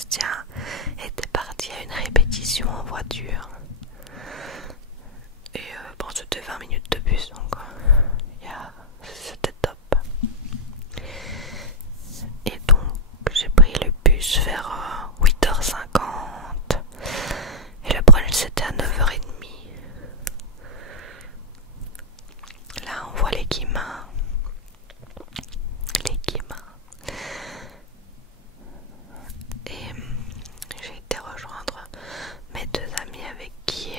Saint-Sébastien était parti à une répétition en voiture. Et bon, c'était 20 minutes de bus, donc c'était top. Et donc j'ai pris le bus vers 8h50 et le brunch c'était à 9h30. Là on voit les Guillemins. Et j'ai été rejoindre mes deux amis avec qui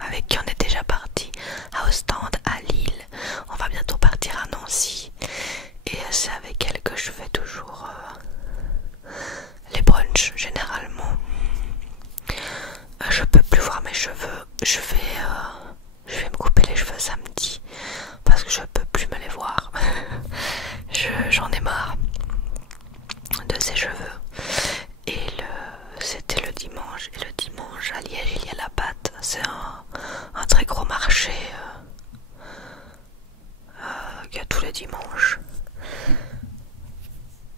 on est déjà parti à Ostende, à Lille. On va bientôt partir à Nancy. Et c'est avec elle que je fais toujours les brunchs généralement. Je peux plus voir mes cheveux. Je vais me couper les cheveux samedi parce que je peux plus me les voir. J'en ai marre de ces cheveux. Et c'était le dimanche. Et le dimanche à Liège il y a la pâte. C'est un très gros marché qu'il y a tous les dimanches.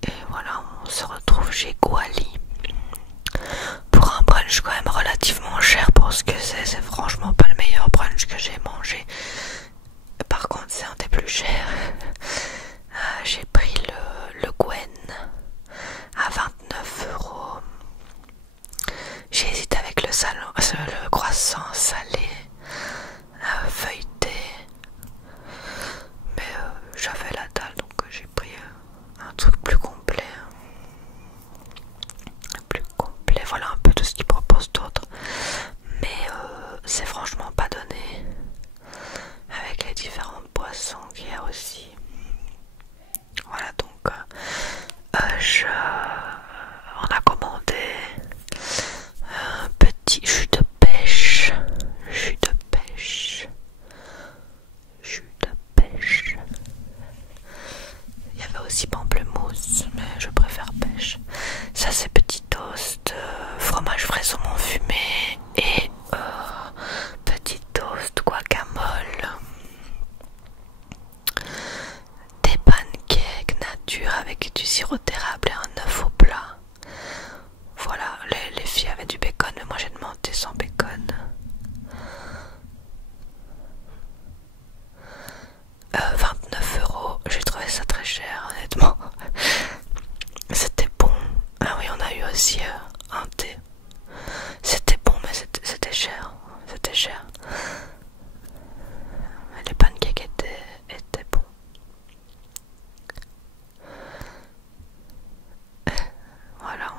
Et voilà, on se retrouve chez Gouali pour un brunch quand même relativement cher pour ce que c'est franchement pas le meilleur brunch que j'ai mangé. Par contre c'est un des plus chers. J'ai pris le Gwen à 29 €. J'ai hésité avec le croissant salé feuilleté, mais j'avais la dalle donc j'ai pris un truc plus complet. Voilà un peu tout ce qu'ils proposent d'autre, mais c'est franchement pas donné avec les différentes boissons qu'il y a aussi. Voilà, donc on a commandé un petit jus de pêche. Il y avait aussi pamplemousse, mais je préfère pêche. Ça c'est petit toast, fromage frais saumon fumé et petit toast guacamole. Des pancakes nature avec du sirop d'érable et un œuf au plat. Voilà, les filles avaient du bacon, mais moi j'ai demandé sans bacon. 29 €, j'ai trouvé ça très cher honnêtement. C'était bon. Ah oui, on a eu aussi un thé. C'était bon, mais c'était cher. C'était cher. Les pancakes étaient bons. Voilà,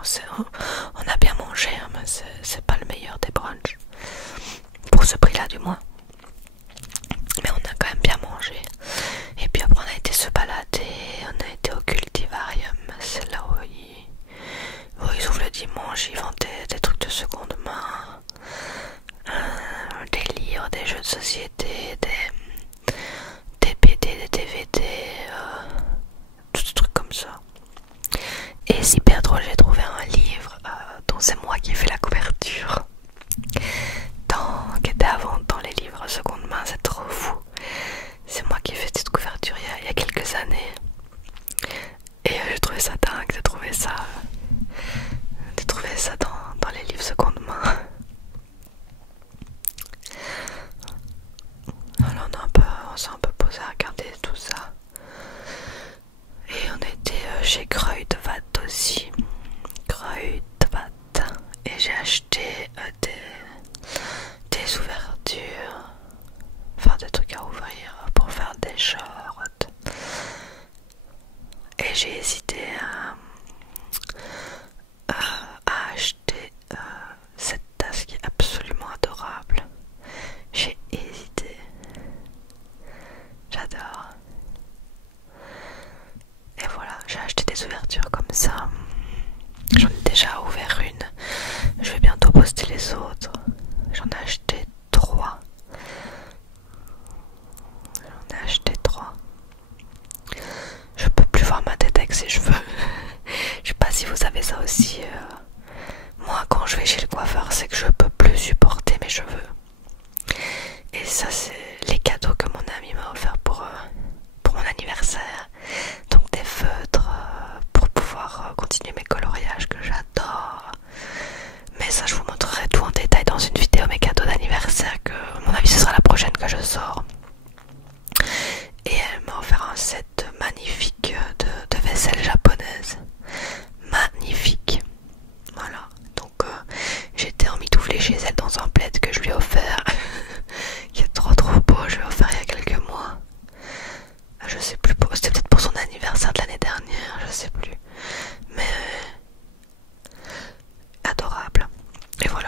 on a bien mangé, hein, mais c'est pas le meilleur des brunchs. Pour ce prix-là, du moins. Mais on a quand même bien mangé. Et puis après, on a été se balader. On a été au Cultivarium. C'est là où ils ouvrent le dimanche. Ils vendent des trucs de seconde main. Des livres, des jeux de société, des BD, des DVD. Tout ce truc comme ça. Et c'est hyper drôle, j'ai trouvé un livre dont c'est moi qui ai fait la couverture, qui était à vendre dans les livres seconde main. C'est trop fou. C'est moi qui ai fait cette couverture il y a quelques années. Et j'ai trouvé ça dingue, j'ai trouvé ça dans les livres seconde main. Alors on s'est un peu posé à regarder tout ça. Et on était chez Kruidvat aussi. Et j'ai acheté des ouvertures, enfin des trucs à ouvrir pour faire des shorts. Et j'ai hésité à acheter cette tasse qui est absolument adorable. J'ai hésité. J'adore. Et voilà, j'ai acheté des ouvertures comme ça. J'en ai déjà ouvert une. Je vais bientôt poster les autres. J'en ai acheté 3. Je peux plus voir ma tête avec ses cheveux. Je sais pas si vous avez ça aussi. Moi, quand je vais chez le coiffeur, c'est que je peux plus supporter mes cheveux. Et ça, c'est les cadeaux que mon ami m'a offert pour mon anniversaire. Donc des feutres pour pouvoir continuer mes coloriages que j'adore.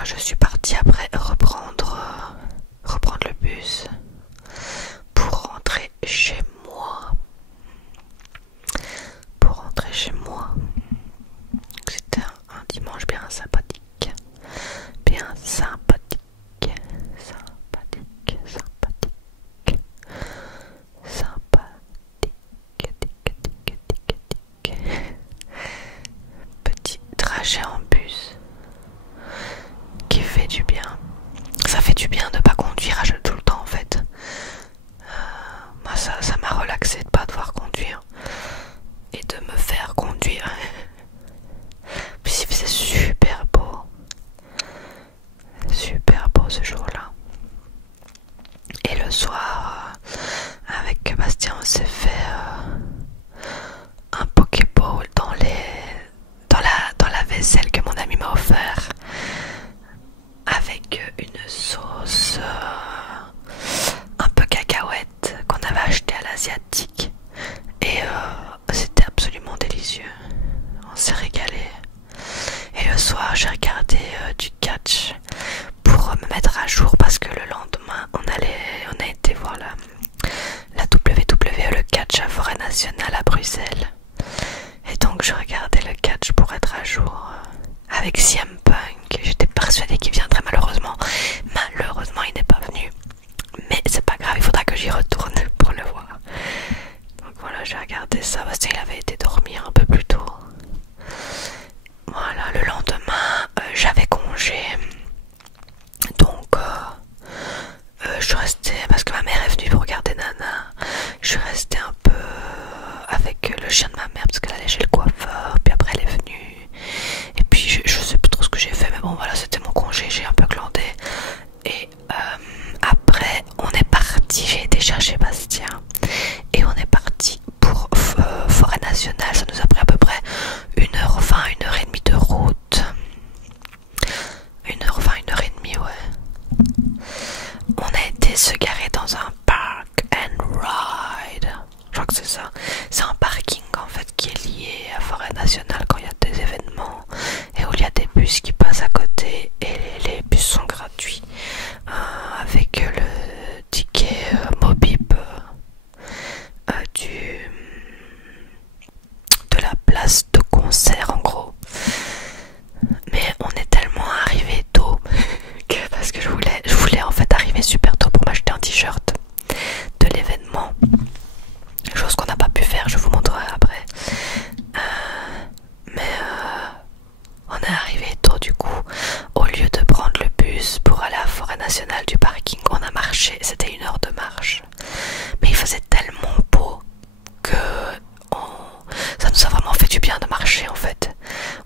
voilà, je suis partie après reprendre le bus pour rentrer chez moi. C'était un dimanche bien sympathique. Bien sympathique. Petit trajet en bus qui fait du bien. Ça fait du bien de pas conduire à tout le temps en fait. Moi ça m'a relaxé de pas devoir conduire et de me faire conduire. Puis il faisait super beau ce jour-là. Et le soir, avec Bastien, on s'est fait un Pokéball dans la vaisselle que mon ami m'a offert, avec une sauce un peu cacahuète qu'on avait acheté à l'asiatique. Et c'était absolument délicieux. On s'est régalé. Et le soir, j'ai regardé du catch pour me mettre à jour parce que le lendemain, on a été voir la WWE, le catch à Forêt Nationale à Bruxelles. Et donc, je regardais le catch pour être à jour avec CM Punk. J'étais persuadée qu'il viendrait malheureusement. Malheureusement, il n'est pas venu. Mais c'est pas grave, il faudra que j'y retourne pour le voir. Donc voilà, j'ai regardé ça parce qu'il avait été dormir un peu plus tôt. Voilà, le lendemain, j'avais congé. Donc, je suis restée, parce que ma mère est venue pour regarder Nana. Je suis restée un peu avec le chien de ma mère parce qu'elle allait chez le coiffeur. Puis après, elle est venue. Et puis, je sais plus trop ce que j'ai fait, mais bon, voilà, c'était mon congé. J'ai un peu glandé. Et après, on est parti. J'ai été chercher Bastien. Et on est parti pour Forêt Nationale. Ça nous a pris à peu près 1h20, 1h30 de route. 1h20, 1h30, ouais. On a été se garer dans un park and ride. Je crois que c'est ça. C'est un parking en fait qui est lié à Forêt Nationale quand il y a des événements et où il y a des bus qui passent à côté et les bus sont gratuits avec le ticket Mobip de la place de concert en gros. Mais on est tellement arrivé tôt que parce que je voulais en fait arriver super tôt pour m'acheter un t-shirt de l'événement, chose qu'on n'a pas pu faire, je vous montrerai après. On est arrivé tôt du coup. Au lieu de prendre le bus pour aller à la Forêt Nationale du parking, on a marché, c'était 1 heure de marche. Mais il faisait tellement beau que ça nous a vraiment fait du bien de marcher en fait.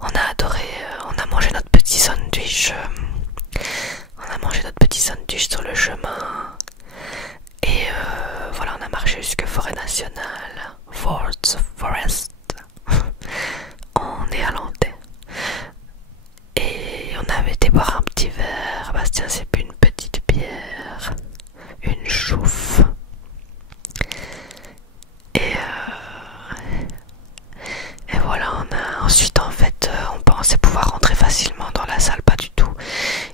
On a adoré, on a mangé notre petit sandwich. Sur le chemin. Et voilà, on a marché jusqu'à Forêt Nationale. Forest. En néerlandais. Et on avait été boire un petit verre. Bastien s'est bu une petite bière. Une chouffe. Et voilà, ensuite en fait, on pensait pouvoir rentrer facilement dans la salle, pas du tout.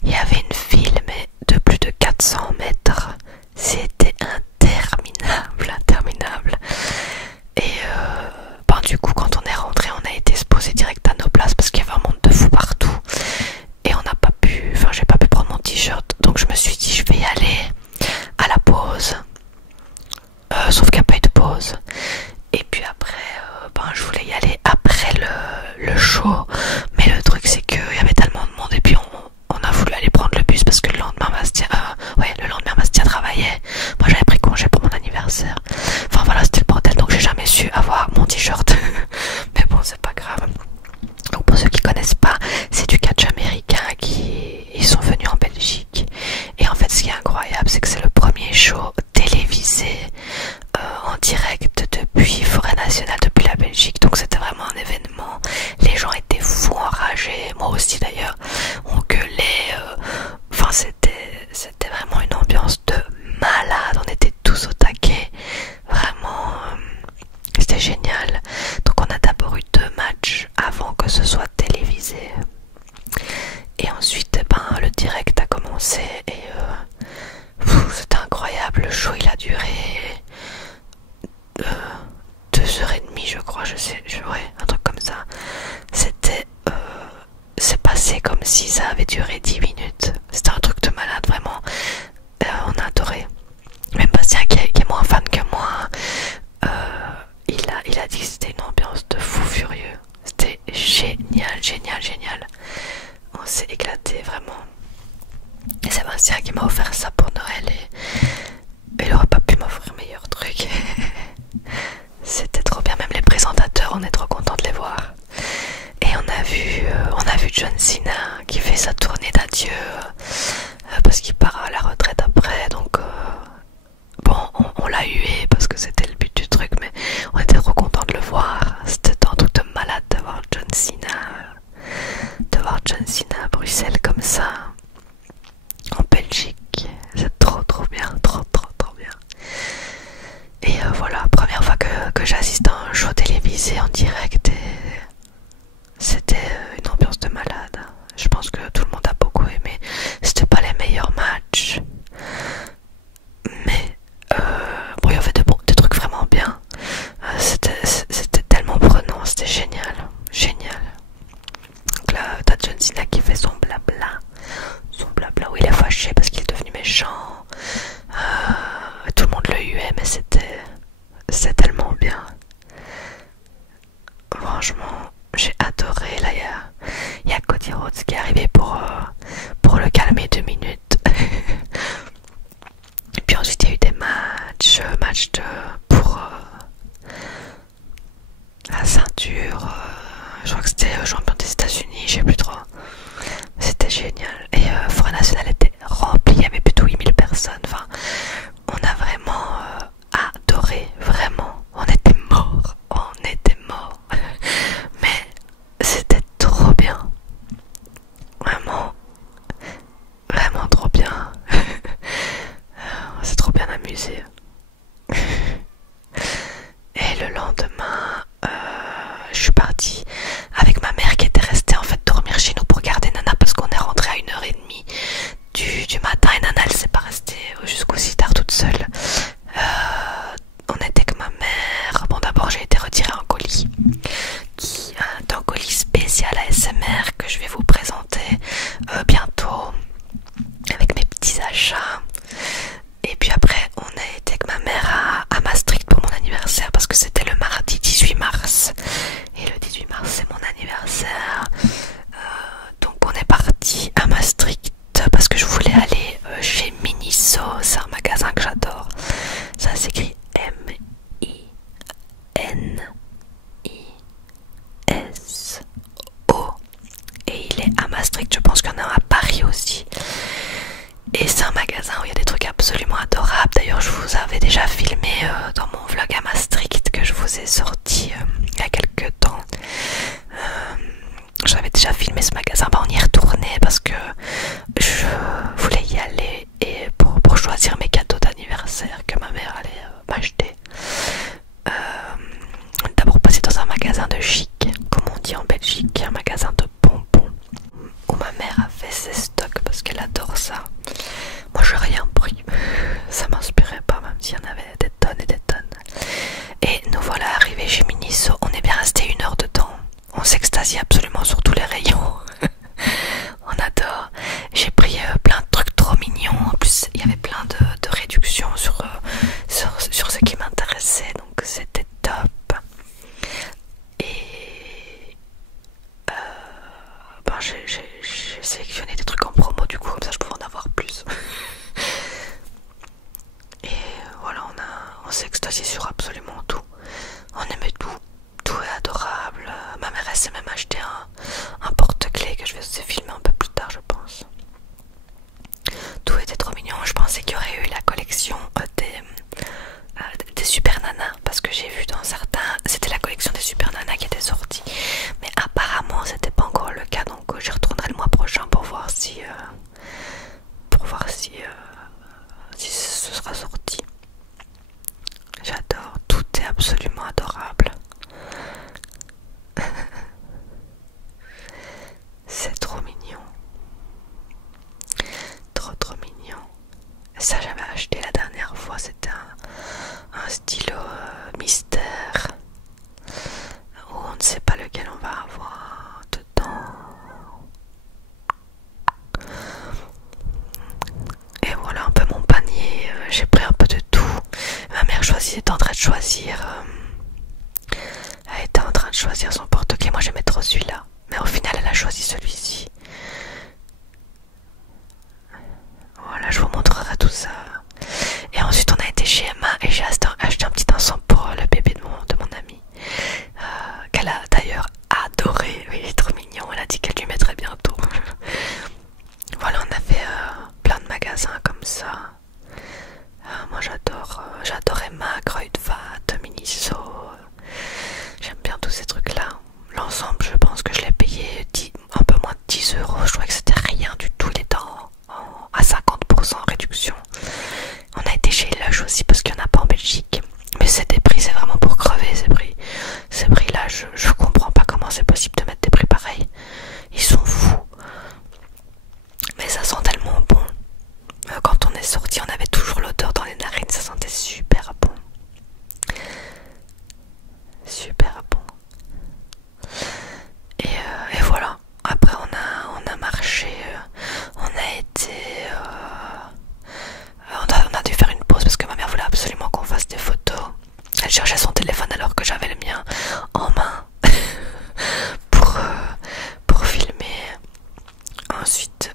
Il y avait une file, mais de plus de 400 mètres. C'était interminable. Et du coup, quand on est rentré, on a été se poser direct à nos places parce qu'il y avait un monde de fou partout. Et j'ai pas pu prendre mon t-shirt. Donc je me suis dit, je vais y aller à la pause. Sauf qu'il n'y a pas eu de pause. Et puis après, je voulais y aller après le show. Mais le truc, c'est qu'il y avait tellement de monde. Et puis on a voulu aller prendre le bus parce que le lendemain, Bastien travaillait. Moi, j'avais pris congé pour mon anniversaire. Enfin voilà, c'était le bordel. Donc j'ai jamais su avoir mon t-shirt. Mais bon, c'est pas grave. Donc pour ceux qui connaissent pas, c'est du catch américain ils sont venus en Belgique. Et en fait, ce qui est incroyable, c'est que c'est le premier show télévisé en direct depuis Forêt Nationale, depuis la Belgique. Donc c'était vraiment un événement. Les gens étaient fous, enragés. Moi aussi d'ailleurs. On gueulait. C'était vraiment une ambiance de malade. On était tous au taquet. Vraiment, c'était génial. Donc on a d'abord eu 2 matchs avant que ce soit télévisé. Et ensuite, le comme si ça avait duré 10 minutes. C'était un truc de malade, vraiment. On a adoré. Même Bastien qui est moins fan que moi, il a dit que c'était une ambiance de fou furieux. C'était génial, génial, génial. On s'est éclaté vraiment. Et c'est Bastien qui m'a offert ça pour Noël et il aurait pas pu m'offrir meilleur truc. C'était trop bien, même les présentateurs, on est trop contents de les voir. Et on a vu John Cena qui fait sa tournée d'adieu parce qu'il part à la retraite après, donc bon, on l'a hué parce que c'était le but du truc, mais on était trop contents de le voir. C'était un truc de malade de voir John Cena à Bruxelles comme ça, en Belgique. C'est trop bien, trop bien. Et voilà, première fois que j'assiste à un show télévisé en direct, et c'était une ambiance de malade. Je pense que tout le monde a beaucoup aimé. C'était pas les meilleurs matchs, mais bon, il y avait des trucs vraiment bien. C'était tellement prenant, c'était génial. Donc là, t'as John Cena qui fait son blabla où il est fâché parce qu'il est devenu méchant. Tout le monde le huait, mais c'est tellement bien. Franchement, j'ai adoré. Là, il y a Cody Rhodes qui est arrivé pour le calmer 2 minutes. Et puis ensuite, il y a eu des matchs pour la ceinture. Je crois que c'était champion des États-Unis, je sais plus trop. C'était génial. Et Forêt Nationale était rempli, il y avait plus de 8000 personnes. Enfin, on a vraiment adoré, vraiment. On était morts. Mais c'était trop bien. Vraiment trop bien. On s'est trop bien amusé. Et le lendemain, je suis partie avec ma mère qui était restée en fait dormir chez nous pour garder Nana parce qu'on est rentré à 1h30 du matin et Nana elle s'est pas restée jusqu'aussi tard toute seule. On était avec ma mère. Bon, d'abord j'ai été retirer un colis qui est un colis spécial ASMR que je vais vous présenter bientôt avec mes petits achats. Et puis après on a été avec ma mère à Maastricht pour mon anniversaire parce que c'était le mardi 18 mars et le 18 mars c'est mon anniversaire. Donc on est parti à Maastricht parce que je voulais aller chez Miniso. C'est un magasin que j'adore. Ça s'écrit M-I-N-I-S-O et il est à Maastricht. Je pense qu'il y en a un à Paris aussi. Et c'est un magasin où il y a des trucs absolument adorables. D'ailleurs, je vous avais déjà filmé dans mon vlog à Maastricht que je vous ai sorti il y a quelques temps. J'avais déjà filmé ce magasin. On y est retourné parce que je voulais y aller et pour choisir mes cadeaux d'anniversaire que ma mère allait m'acheter. D'abord passé dans un magasin de chic, comme on dit en Belgique, un magasin de bonbons où ma mère a fait ses stocks parce qu'elle adore ça. Moi j'ai rien pris, ça m'inspirait pas même s'il y en avait des tonnes et des tonnes. Et nous voilà arrivés chez Miniso, on est bien resté 1 heure dedans. On s'extasie absolument sur tous les rayons. Ensuite,